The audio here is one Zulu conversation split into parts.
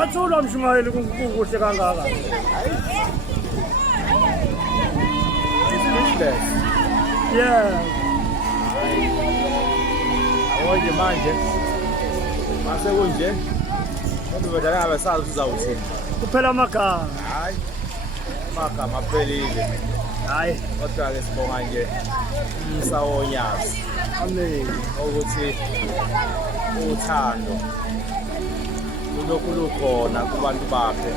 Wathula Mshumayeli kukuhle kangaka. Yeah. Awonje manje. Mase kunje. Kodwa bedala abasazi uzawuthini. Kuphela amagama. Hayi. Amagama aphelile. Hayi, Kodwa ke sibonga nje umsawonyazi. amen. Ukuthi uthando kulokhu lukhona kubantu bakhe.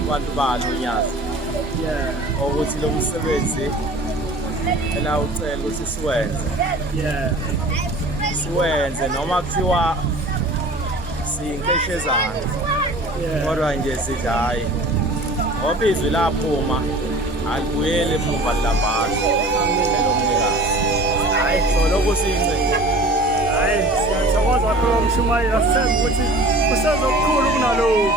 Kubantu balonyazi. Yeah. Ukuthi lo msebenzi ela ucela ukuthi siwenze. Yeah. Siwenze noma kuthiwa sinkeshezana. Yeah. Kodwa nje sithi hayi ngoba izwi laphuma alibuyele emuva labantu elomnikazi. Hayi so lokho siyincede. Hayi, siyathokoza kakhulu Mshumayeli, asenze ukuthi kusezokukhulu kunalokho.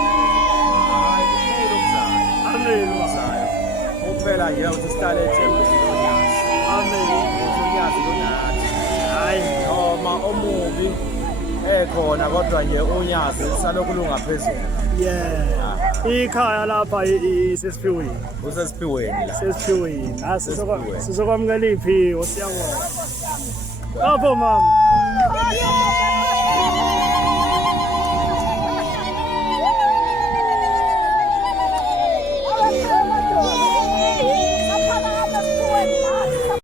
Hayi kukhulu okuzayo. Amen. Okuzayo. Kuphela nje ukuthi sihlale ethembeni lonyazi. Amen. Ukuthi unyazi lonathi. Hayi, Noma omubi ekhona kodwa nje unyazi salokhu lungaphezulu. yeah. Ikhaya lapha isesiphiweni. Usesiphiweni la. Sesiphiweni. Sesiphiweni. Sizokwamukela iphiwo, siyabonga. Apho mama.